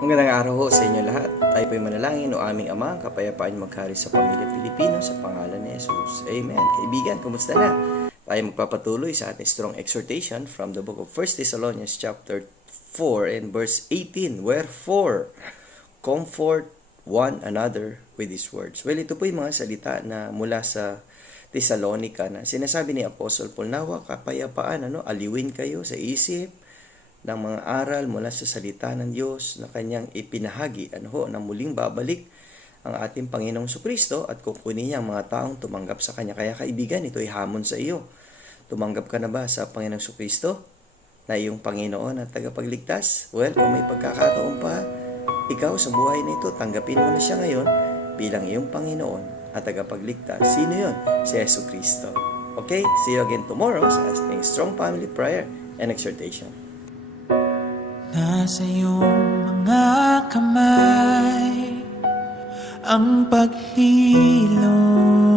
Magandang araw ho sa inyo lahat. Tayo po'y manalangin o aming Ama, kapayapaan magkari sa pamilya Pilipino sa pangalan ni Jesus. Amen. Kaibigan, kumusta na? Tayo magpapatuloy sa ating strong exhortation from the book of 1 Thessalonians chapter 4 and verse 18. Wherefore, comfort one another with these words. Well, ito po'y mga salita na mula sa Thessalonica na sinasabi ni Apostle Paul, nawa kapayapaan, aliwin kayo sa isip, ng mga aral mula sa salita ng Diyos na kanyang ipinahagi na muling babalik ang ating Panginoong Kristo at kukunin niya ang mga taong tumanggap sa kanya. Kaya kaibigan, ito ay hamon sa iyo. Tumanggap ka na ba sa Panginoong Kristo na iyong Panginoon at tagapagligtas? Well, kung may pagkakataon pa, ikaw sa buhay na ito, tanggapin mo na siya ngayon bilang iyong Panginoon at tagapagligtas. Sino yun? Si Yesu Kristo. Okay? See you again tomorrow sa ating strong family prayer and exhortation. Nasa iyong mga kamay ang paghilom.